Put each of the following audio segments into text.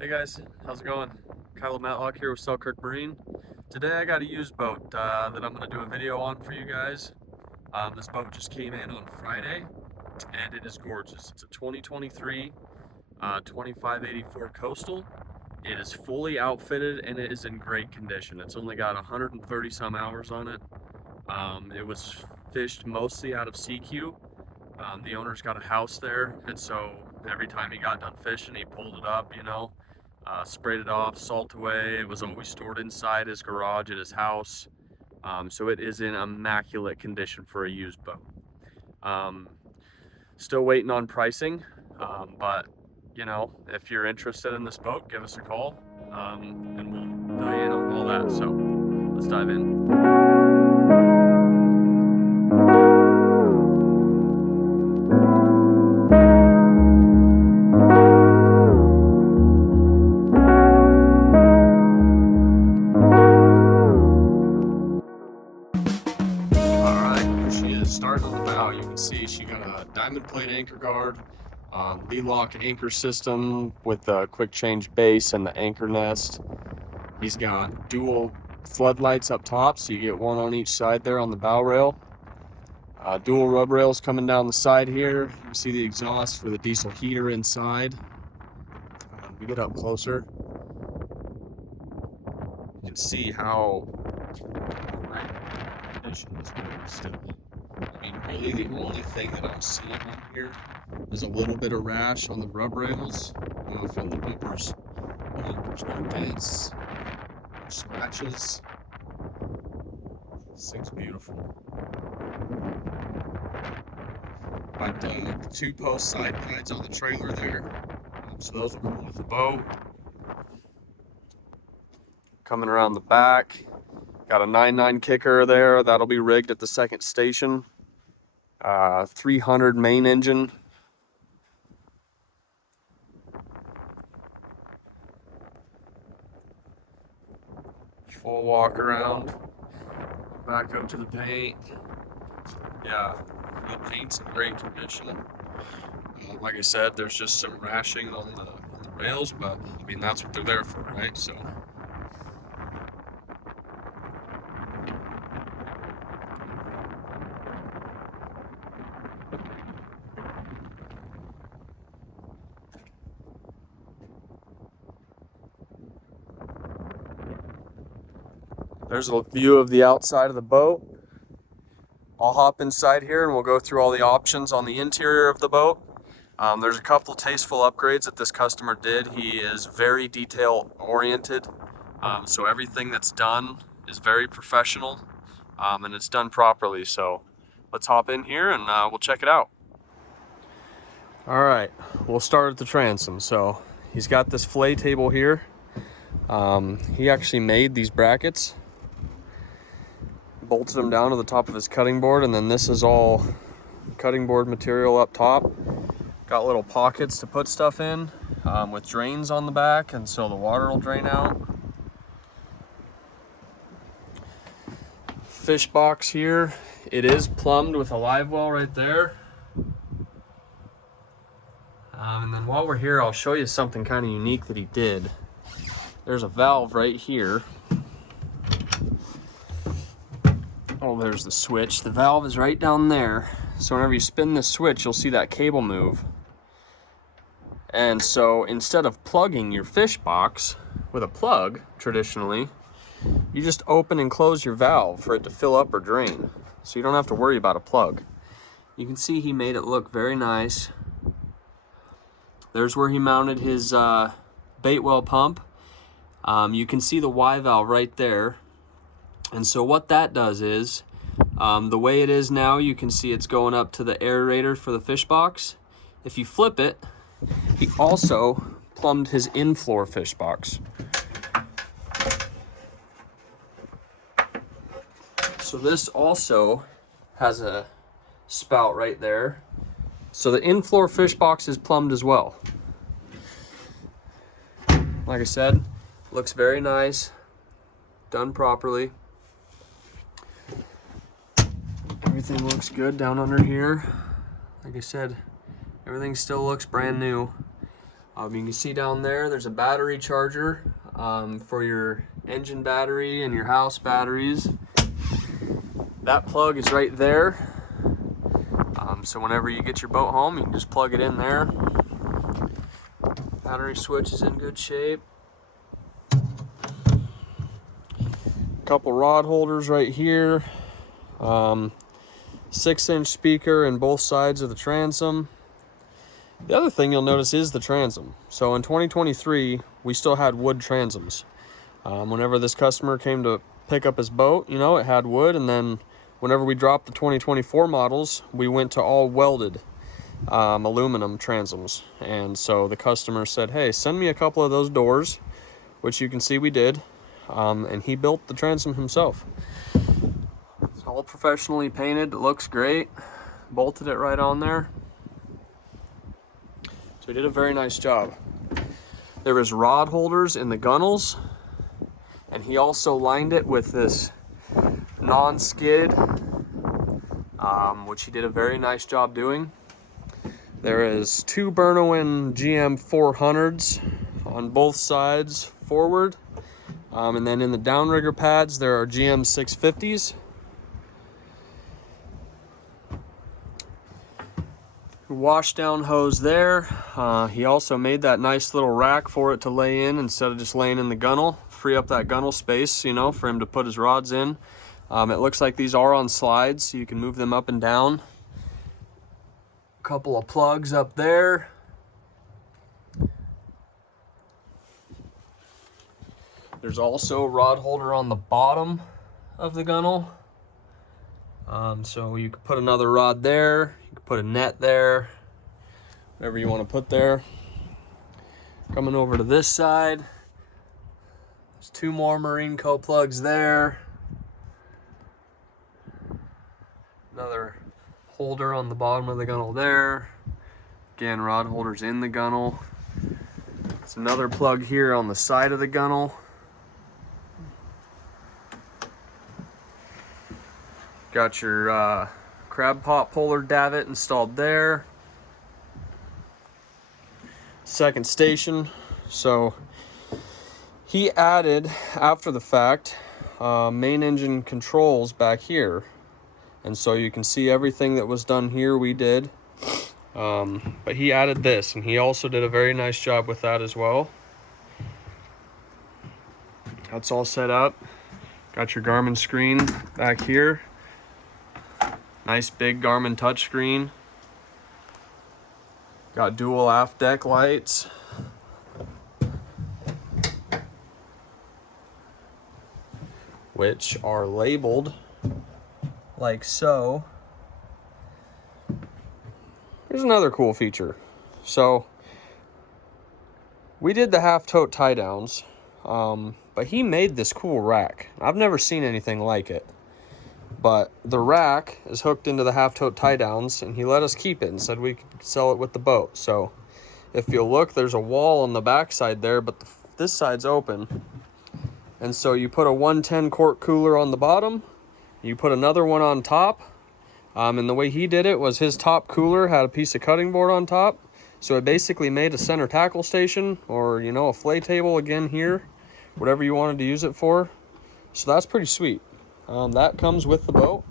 Hey guys, how's it going? Kyle Matlock here with Selkirk Marine. Today I got a used boat that I'm going to do a video on for you guys. This boat just came in on Friday and it is gorgeous. It's a 2023 2584 Coastal. It is fully outfitted and it is in great condition. It's only got 130 some hours on it. It was fished mostly out of CQ. The owner's got a house there, and so every time he got done fishing, he pulled it up, sprayed it off, salt away. It was always stored inside his garage at his house. So it is in immaculate condition for a used boat. Still waiting on pricing, but if you're interested in this boat, give us a call, and we'll fill you in on all that. So let's dive in. Starting on the bow, you can see she got a diamond plate anchor guard, lead lock anchor system with the quick change base and the anchor nest. He's got dual floodlights up top, so you get one on each side there on the bow rail. Dual rub rails coming down the side here. You can see the exhaust for the diesel heater inside. We get up closer, you can see how condition this boat is still. I mean, really the only thing that I'm seeing on here is a little bit of rash on the rub rails from the bumpers. There's no dents, no scratches. This thing's beautiful. Got the 2-post side guides on the trailer there, so those will come with the boat. Coming around the back, got a 9.9 kicker there that'll be rigged at the second station. 300 main engine. Full walk around. Back up to the paint. Yeah, the paint's in great condition. Like I said, there's just some rashing on the rails, but I mean that's what they're there for, right? So. There's a view of the outside of the boat. I'll hop inside here and we'll go through all the options on the interior of the boat. There's a couple tasteful upgrades that this customer did. He is very detail oriented, so everything that's done is very professional, and it's done properly. So let's hop in here and we'll check it out. All right, we'll start at the transom. So he's got this fillet table here. He actually made these brackets, bolted them down to the top of his cutting board, and then this is all cutting board material up top. Got little pockets to put stuff in with drains on the back, and so the water will drain out. Fish box here, it is plumbed with a live well right there. And then while we're here, I'll show you something kind of unique that he did. There's a valve right here. Oh, there's the switch. The valve is right down there. So whenever you spin this switch, you'll see that cable move. And so instead of plugging your fish box with a plug, traditionally, you just open and close your valve for it to fill up or drain. So you don't have to worry about a plug. You can see he made it look very nice. There's where he mounted his bait well pump. You can see the Y valve right there. And so what that does is, the way it is now, you can see it's going up to the aerator for the fish box. If you flip it, he also plumbed his in-floor fish box. So this also has a spout right there. So the in-floor fish box is plumbed as well. Like I said, looks very nice, done properly. Everything looks good down under here. Like I said, everything still looks brand new. You can see down there's a battery charger for your engine battery and your house batteries. That plug is right there. So whenever you get your boat home, you can just plug it in there. Battery switch is in good shape. Couple rod holders right here. 6-inch speaker in both sides of the transom. The other thing you'll notice is the transom. So in 2023, we still had wood transoms. Whenever this customer came to pick up his boat, you know, it had wood, and then whenever we dropped the 2024 models, we went to all welded aluminum transoms. And so the customer said, hey, send me a couple of those doors, which you can see we did. And he built the transom himself. It's all professionally painted. It looks great. Bolted it right on there. So he did a very nice job. There was rod holders in the gunnels, and he also lined it with this non-skid, which he did a very nice job doing. There is 2 Bernowin GM 400s on both sides forward, and then in the downrigger pads there are GM 650s. Wash down hose there. He also made that nice little rack for it to lay in instead of just laying in the gunnel. Free up that gunnel space, you know, for him to put his rods in. It looks like these are on slides, so you can move them up and down. A couple of plugs up there. There's also a rod holder on the bottom of the gunnel. So you could put another rod there, you could put a net there, whatever you want to put there. Coming over to this side, there's 2 more Marine Co plugs there. Another holder on the bottom of the gunnel there. Again, rod holders in the gunnel. There's another plug here on the side of the gunnel. Got your crab pot puller davit installed there. Second station. So he added, after the fact, main engine controls back here. And so you can see everything that was done here we did. But he added this, and he also did a very nice job with that as well. That's all set up. Got your Garmin screen back here. Nice big Garmin touchscreen. Got dual aft deck lights. Which are labeled like so. Here's another cool feature. So we did the half tote tie downs, but he made this cool rack. I've never seen anything like it. But the rack is hooked into the half tote tie downs, and he let us keep it and said we could sell it with the boat. So if you'll look, there's a wall on the back side there, but this side's open. And so you put a 110 quart cooler on the bottom, you put another one on top, and the way he did it was his top cooler had a piece of cutting board on top. So it basically made a center tackle station, or, you know, a fillet table again here, whatever you wanted to use it for. So that's pretty sweet. That comes with the boat.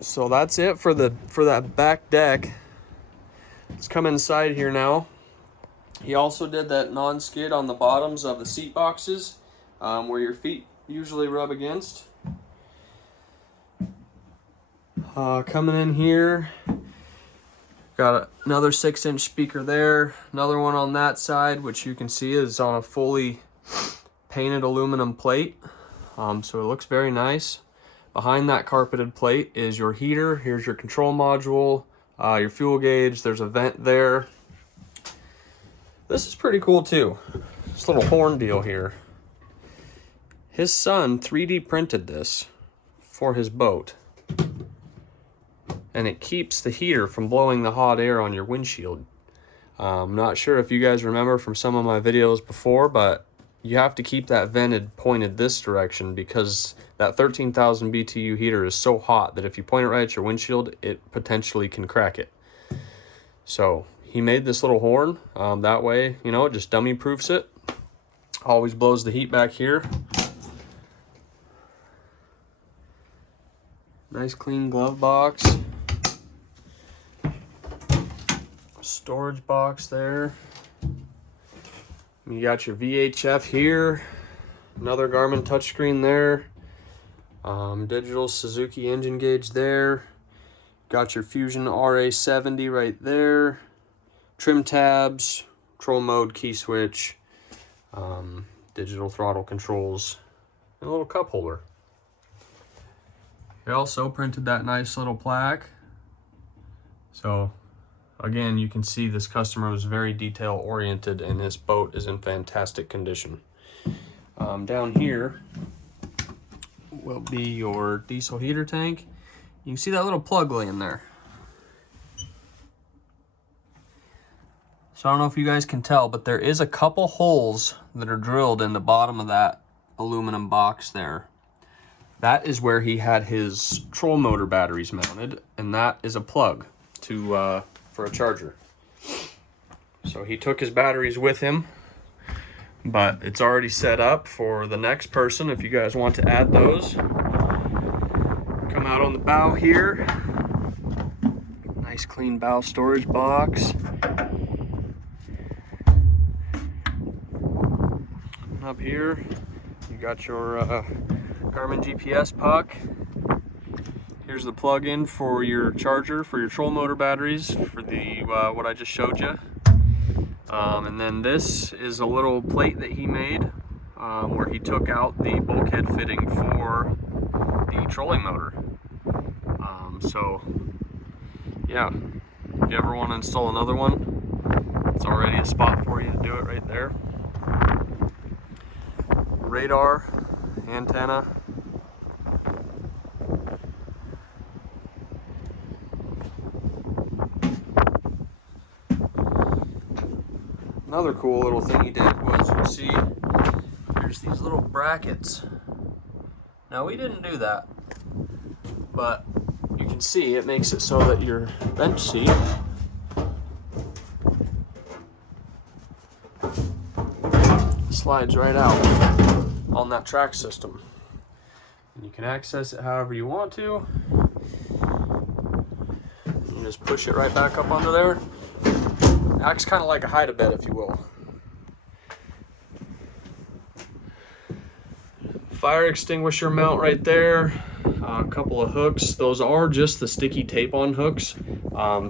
So that's it for that back deck. Let's come inside here now. He also did that non-skid on the bottoms of the seat boxes, where your feet usually rub against. Coming in here, got another 6-inch speaker there, another one on that side, which you can see is on a fully painted aluminum plate, so it looks very nice. Behind that carpeted plate is your heater. Here's your control module, your fuel gauge. There's a vent there. This is pretty cool too. This little horn deal here. His son 3D printed this for his boat, and it keeps the heater from blowing the hot air on your windshield. I'm not sure if you guys remember from some of my videos before, but you have to keep that vented pointed this direction because that 13,000 BTU heater is so hot that if you point it right at your windshield, it potentially can crack it. So he made this little horn. That way, you know, it just dummy proofs it. Always blows the heat back here. Nice clean glove box. Storage box there. You got your VHF here. Another Garmin touchscreen there. Digital Suzuki engine gauge there. Got your Fusion RA70 right there. Trim tabs, control mode, key switch, digital throttle controls, and a little cup holder. He also printed that nice little plaque. So again, you can see this customer was very detail oriented and this boat is in fantastic condition. Down here will be your diesel heater tank. You can see that little plug laying there. So I don't know if you guys can tell, but there is a couple holes that are drilled in the bottom of that aluminum box there. That is where he had his troll motor batteries mounted, and that is a plug to for a charger. So he took his batteries with him, but it's already set up for the next person if you guys want to add those. Come out on the bow here. Nice clean bow storage box. Up here, you got your Garmin GPS puck. Here's the plug-in for your charger for your troll motor batteries for the what I just showed you. And then this is a little plate that he made where he took out the bulkhead fitting for the trolling motor. So yeah, if you ever want to install another one, it's already a spot for you to do it right there. Radar, antenna. Another cool little thing he did was, you see, there's these little brackets. Now we didn't do that, but you can see it makes it so that your bench seat slides right out on that track system. And you can access it however you want to. You just push it right back up onto there. Acts kind of like a hide-a-bed, if you will. Fire extinguisher mount right there. A couple of hooks. Those are just the sticky tape-on hooks.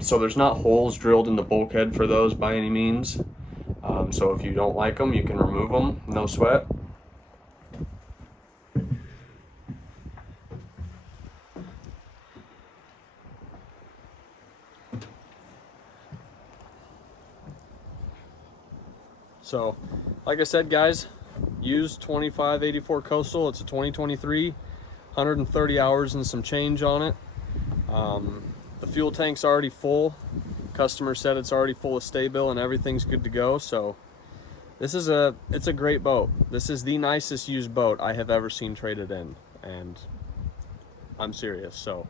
So there's not holes drilled in the bulkhead for those by any means. So if you don't like them, you can remove them, no sweat. So, like I said, guys, use 2584 Coastal. It's a 2023, 130 hours and some change on it. The fuel tank's already full. Customer said it's already full of stay-bill and everything's good to go. So, it's a great boat. This is the nicest used boat I have ever seen traded in, and I'm serious. So,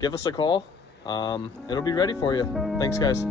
give us a call. It'll be ready for you. Thanks, guys.